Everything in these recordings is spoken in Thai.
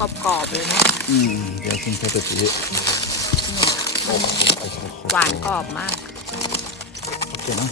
กรอบๆเลยนะอืมเดี๋ยวกินแค่ตัวนี้โอ้โหโอ้โหวานกรอบมากโอเคนะ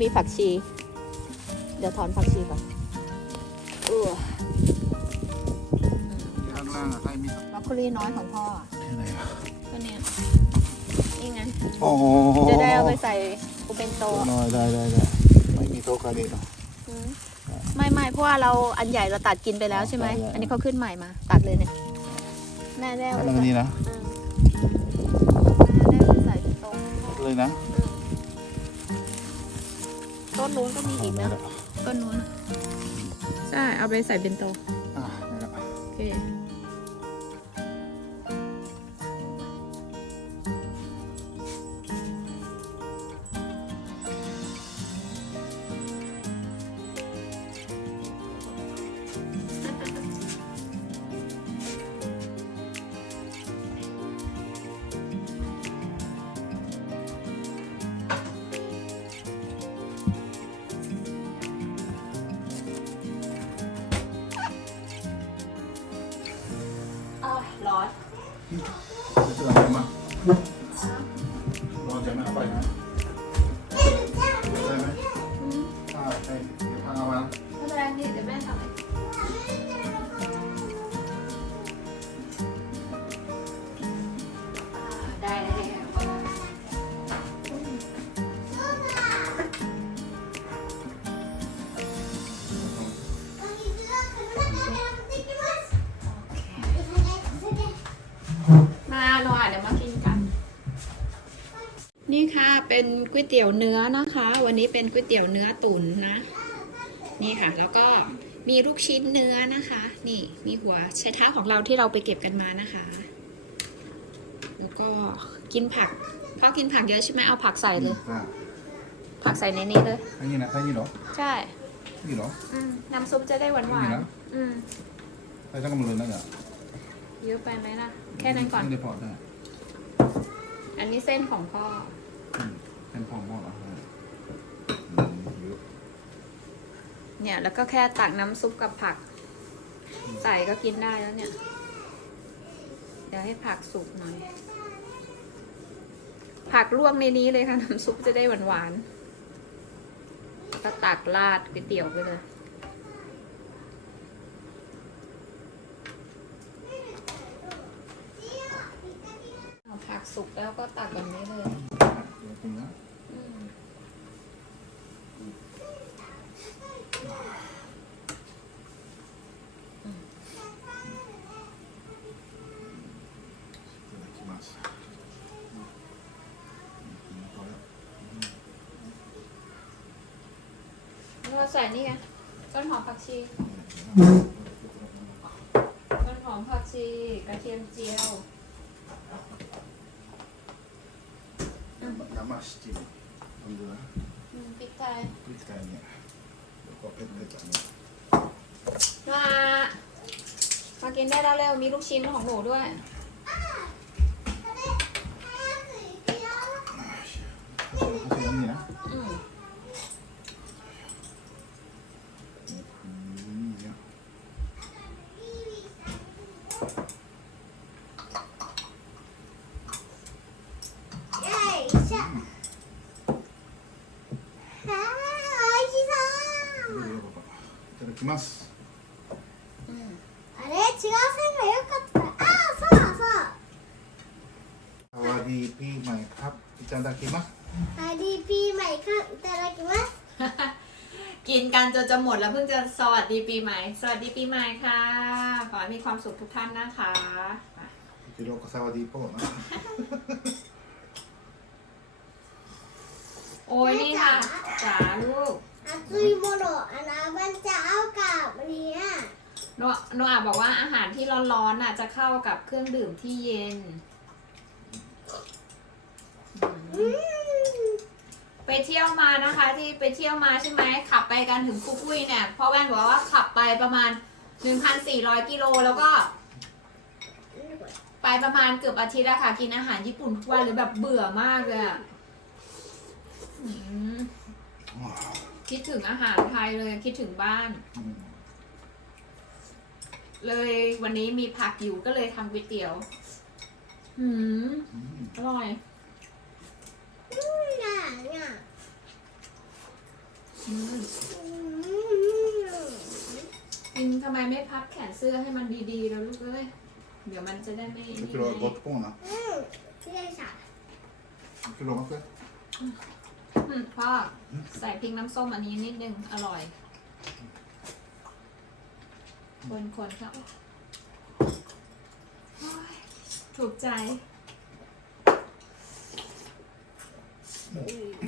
มีผักชี เดี๋ยวถอนผักชีก่อนเออข้างล่างอะให้มีบรอกโคลีน้อยของพ่ออะที่ไหนอะก็เนี่ยนี่ไง โอ้โหจะได้เอาไปใส่อุเบนโตะน้อยได้ได้ได้ไม่มีโต๊ะคาเดะหรอ อืมไม่ไม่เพราะว่าเราอันใหญ่เราตัดกินไปแล้วใช่ไหม ใช่ใช่ อันนี้เขาขึ้นใหม่มา ตัดเลยเนี่ย แม่ได้เอาแล้วไปมันใส่นี่นะ อืมแม่ได้เอาไปใส่ที่โต๊ะเลยนะอืม ต้นนู้นก็มีอีกนะได้ละต้นนู้นอะใช่ เอาไปใส่เบนโตะอะได้ละ โอเค ร้อนจะทำอะไรมาร้อนจะไม่เอาไปนะ มาหน่อยเดี๋ยวมากินกัน นี่ค่ะเป็นก๋วยเตี๋ยวเนื้อนะคะ วันนี้เป็นก๋วยเตี๋ยวเนื้อตุ๋นนะ นี่ค่ะ แล้วก็มีลูกชิ้นเนื้อนะคะ นี่มีหัวใช้เท้าของเราที่เราไปเก็บกันมานะคะ แล้วก็กินผักพ่อกินผักเยอะใช่ไหมเอาผักใส่เลย อะผักใส่ในนี้เลยให้นี่นะให้นี่เหรอใช่นี่เหรออืมน้ำซุปจะได้หวานหวานี่นนะอืมให้ต้องกำลังนั่นอะเย อะไปไหมล่ะ แค่นั้นก่อน ไม่ได้พอได้อันนี้เส้นของพ่อ อืมเป็นพอหม้อเหรออืมเยอะเนี่ย แล้วก็แค่ตักน้ำซุปกับผัก ใส่ก็กินได้แล้วเนี่ย เดี๋ยวให้ผักสุกหน่อย ผักลวกในนี้เลยค่ะ น้ำซุปจะได้หวานหวานๆก็ตักราดก๋วยเตี๋ยวไปเลย เอาผัก สุกแล้วก็ตักแบบนี้เลย เดี๋ยวกินนะ อืม いただきますうんこれ แล้วก็ใส่นี่ไงต้นหอมผักชี ต้นหอมผักชี กระเทียมเจียว 生 มาสจิ้มลองดูนะปิดไทยปิดไทยเนี่ยเดี๋วก็เผ็ดเผ็ดแบบนี้มา มากินได้แล้วเร็วมีลูกชิ้นของหนูด้วย ดากิมะฮาดีปีใหม่ครับตาลากิมัสกินกันจนจะหมดแล้วเพิ่งจะสวัสดีปีใหม่ สวัสดีปีใหม่ค่ะ ขอให้มีความสุขทุกท่านนะคะมาจิโร่ก็สวัสดีพ่อนะโอ้ยนี่ค่ะจ๋าลูกอาซุยโมโรอันาบันจะเอากับเนี้ยโนโนอาบอกว่าอาหารที่ร้อนๆน่ะจะเข้ากับเครื่องดื่มที่เย็น ไปเที่ยวมานะคะ ที่ไปเที่ยวมาใช่ไหมขับไปกันถึงฟุกุยเนี่ยพ่อแว่นบอกว่าขับไปประมาณ1,400กิโลแล้วก็ ไปประมาณเกือบอาทิตย์อะค่ะ กินอาหารญี่ปุ่นทุกวันเลยแบบเบื่อมากเลยอะอืมคิดถึงอาหารไทยเลยคิดถึงบ้านอืมเลยวันนี้มีผักอยู่ก็เลยทำก๋วยเตี๋ยว อืมอืมอร่อย น่าน่า อินทำไมไม่พับแขนเสื้อให้มันดีๆแล้วลูกเอ้ย เดี๋ยวมันจะได้ไม่ 들어가 넣고 오 나? 들어 먹을 래? อืมพ่อใส่พริกน้ำส้มอันนี้นิดนึง อร่อย คนคนๆครับถูกใจ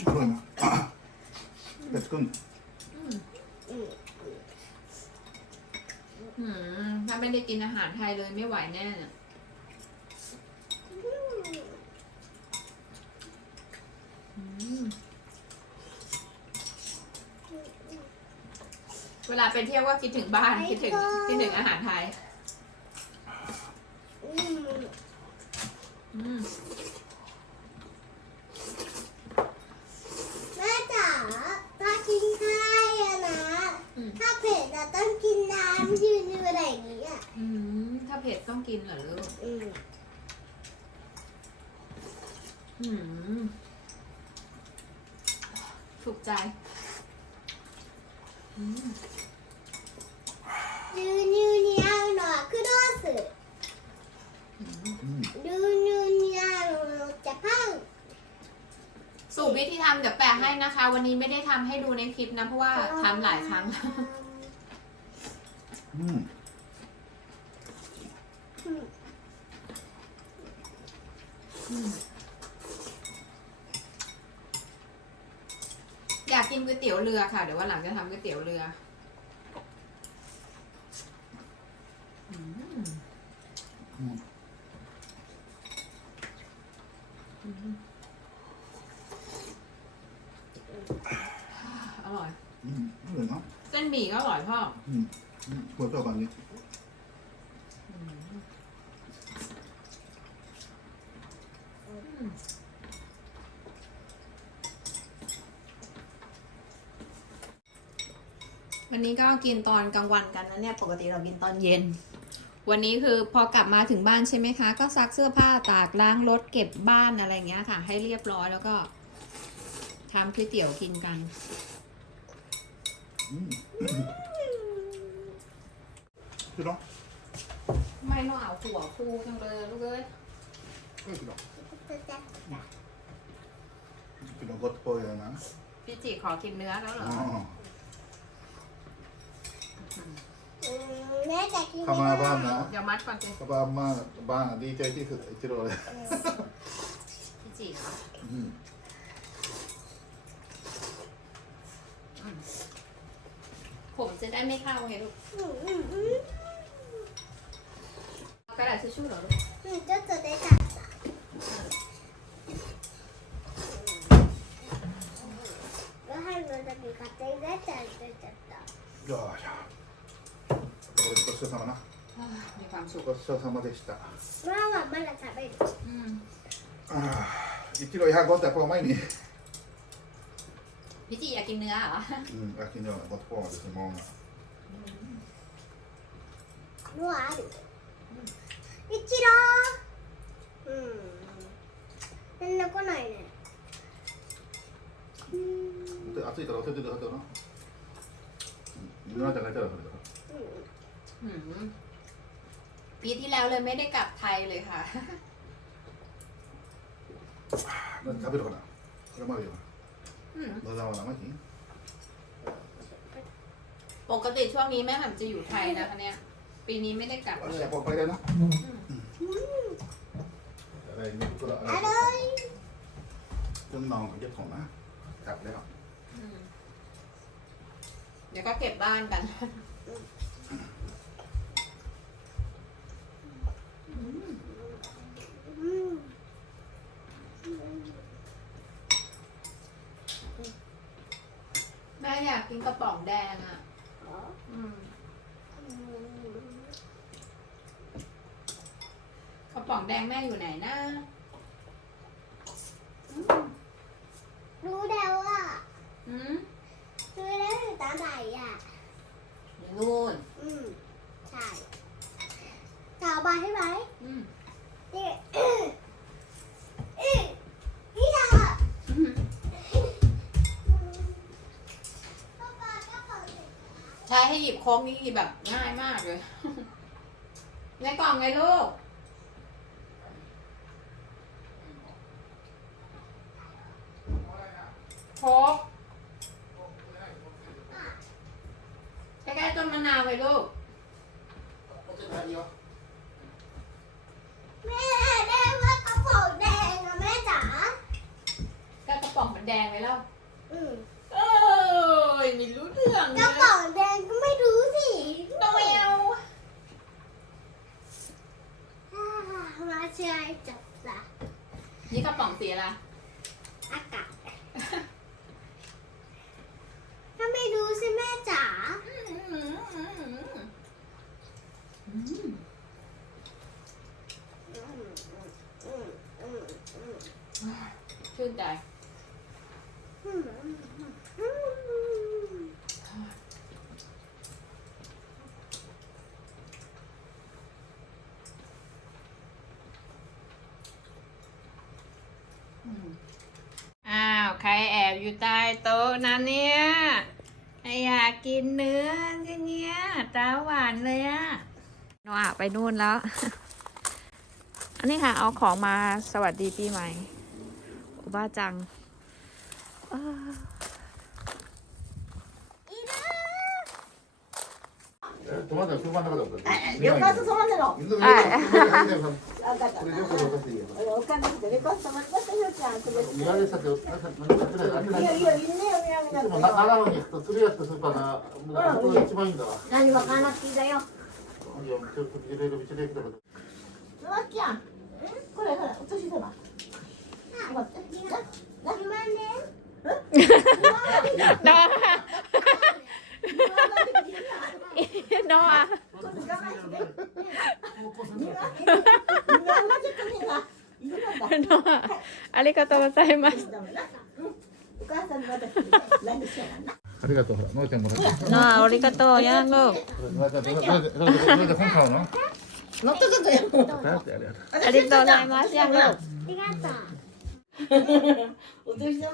그러 나? That's good. ถ้าไม่ได้กินอาหารไทยเลยไม่ไหวแน่เวลาไปเที่ยวก็คิดถึงบ้านคิดถึงคิดถึงอาหารไทย อืม ถูกใจอืม 牛乳に合うのはクロース うん 牛乳に合うのジャパン สูตรวิธีทำเดี๋ยวแปะให้นะคะ วันนี้ไม่ได้ทำให้ดูในคลิปนะ เพราะว่าทำหลายครั้ง うん อยาก กินก๋วยเตี๋ยวเรือค่ะ เดี๋ยววันหลังจะทำก๋วยเตี๋ยวเรืออร่อยเส้นหมี่ก็อร่อยพ่อหัวอืมวรต่อนี้ วันนี้ก็กินตอนกลางวันกันนะเนี่ย ปกติเรากินตอนเย็น วันนี้คือพอกลับมาถึงบ้านใช่ไหมคะ ก็ซักเสื้อผ้าตากล้างรถเก็บบ้านอะไรเงี้ยค่ะ ให้เรียบร้อยแล้วก็ทำก๋วยเตี๋ยวกินกัน คือน้องไม่ต้องเอาหัวคูจังเลยลูกเอ้ยคือน้องคือน้องก็ตัวเองนะพี่จีขอกินเนื้อแล้วเหรอ อ๋อ ข้ามาบ้านนะเดี๋ยวมัดก่อนสิเข้ามาบ้านบ้านดีใจที่สุดไอ้จิโร่เลยพี่จีผมจะได้ไม่เข้าไงลูกหนูอืมอืมเอกระดาษชชู่หรอลูกหนูจะจะได้จับแล้วให้มันจะมีกระเจงได้จับได้จับต่อยอย ちそうさまな、ごちそうさまでしたマはまだ食べる。うん。ああ一キロ150แต่พ่อきม่あきพี่จีอยากกิん。うん。ロある？一郎。うん。みんな来ないね。暑いから忘れてくださいよら。夜中泣いたらそれだら。うん。 ปีที่แล้วเลยไม่ได้กลับไทยเลยค่ะ 何食べるかなこれもあるよ อืม 野沢生に ปกติช่วงนี้แม่แหม่มจะอยู่ไทยนะคะเนี่ย ปีนี้ไม่ได้กลับ わ เล し ย はこれだな อืม อะไรนี่ก็อะไร อร่อย จนนองเก็บของนะกลับแล้ว อืมเดี๋ยวก็เก็บบ้านกัน กกินกระป๋องแดงอะอืมกระป๋องแดงแม่อยู่ไหนนะ โค้งนี่แบบง่ายมากเลย ในกล่องไงลูกโค้กล้ๆต้นมะนาวเลยลูก แม่แดงว่ากระเป๋าแดงอะแม่จ๋า ก็กระป๋องมันแดงไปแล้ว อืม เอ้ยไม่รู้เรื่อง ก เล ระ ย เป๋าแดงก็ไม่รู้สิ โนเอล อ่ามาเชียร์จับละ นี่กระป๋องสีอะไร อากาศถ้าไม่รู้สิแม่จ๋า อืมอืมอืมอืม อืมอืมอืมอืมอืม ชื่นใจ อืมอืม อ้าว ใครแอบอยู่ใต้โต๊ะนะเนี่ยอยากกินเนื้อสิเนี่ยตาหวานเลยอะโนอาไปนู่นแล้ว อันนี้ค่ะ เอาของมาสวัสดีปีใหม่อุบ้าจัง 旅館泊まの。ていいよ。Noah. ありがとうございます。ありがとう。ノーちゃんもらった。なあ、ありがとう。やんの。ありがとうございます。やんの。ありがとう。お年玉。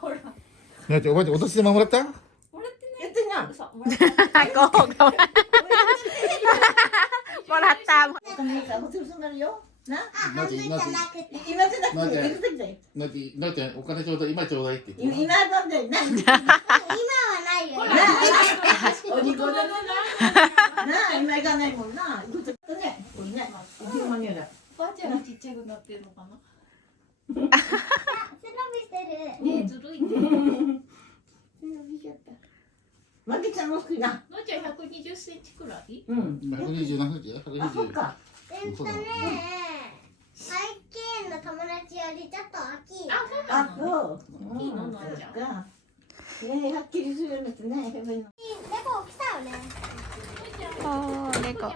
ほら。のー、おばあちゃん、お年玉もらった？ งสองโกหกเขาบรัดตามマジマジ待って。待って。お金ちょうだい今ちょうだいって言って。今 ねはっきりするんですね。猫来たよねおー猫入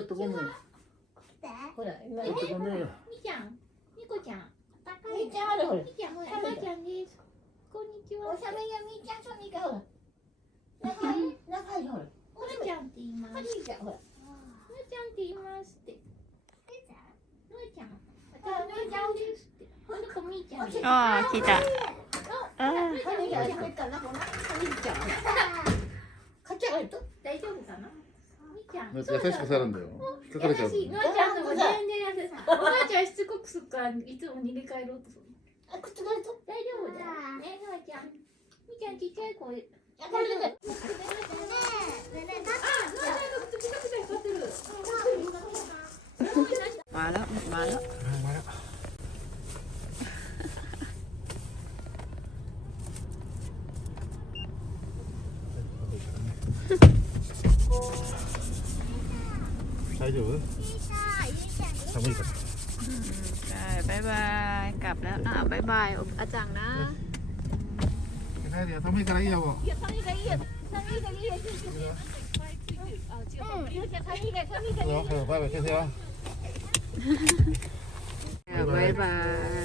ってこんね来てほら、今入ってこんねよみちゃん、みこちゃん。みーちゃんあるほら。みちゃん、ほら、まーちゃんです。こんにちは。おしゃべりやみーちゃんそうにかほら。中に、中にほら。まーちゃんって言います。はりちゃんほら。まーちゃんって言いますって。のーちゃん。私のーちゃんですって。この子みーちゃん。ああ聞いたあ髪がやな、ほ。ちゃん。優しくさるんだよ。優しい。のあちゃんとか全然優しい。おばあちゃんしつこくするから、いつも逃げ帰ろうとする。あ、くっつかれた。大丈夫だ。ね、のあちゃん。みちゃんちっちゃい子。これだね。ね。ね。あ、のあちゃくっつきたくて光ってる。あら、まら。まら。 อยู่ทำอีกก่ใช่บายบาย กลับแล้วอะบายบายอาจังนะใช่เดียวทั้งมือกันเ괜찮아 요. 내가 섬이 가라이야 고. 이렇게 가니까 섬이가 이렇게 가니까 섬이 가. 그 래, 빨리 계세อ.บายบาย